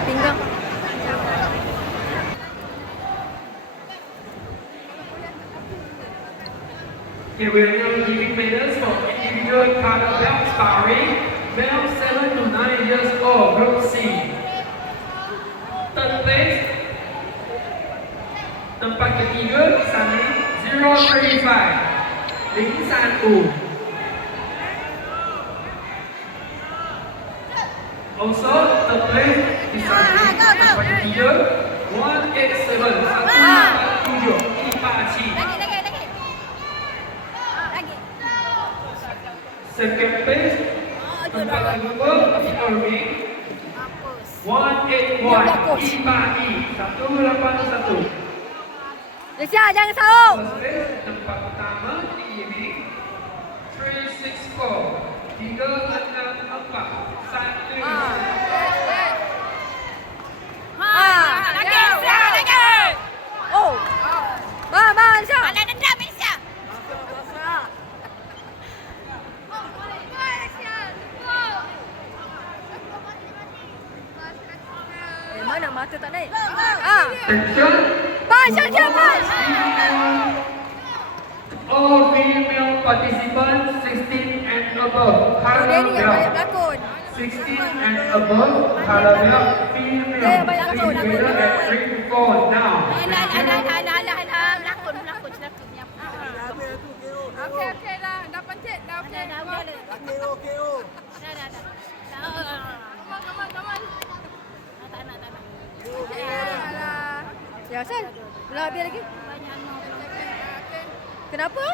sakit pinggang. Okay, we're now giving medals for individual color belt sparring. Male 7 to 9 years old, Group C. Third place, tempat ketiga, Sani 035, Lin San U. Also, third place, Sani, tempat ketiga, 187, 147, Ipachi. Second place, tempat kedua, Irving, 181, Ipai, 181. Lesya, jangan sahur. First place, tempat pertama, Irving, 364, 364, 1. Oh. Ba, Lesya. Mana mata tak naik? Attention, Pas, Syah, pas. all female participants 16 and above, Oh, dia color ni yang banyak belt. berlakon. 16 and above, color belt, female. Dia yang banyak Please lakon, lakon. gather at ring 4 now. Okey dah. Dah pencet. Dah okey. Come on. Ya, Sal. Belah habis lagi. Kenapa?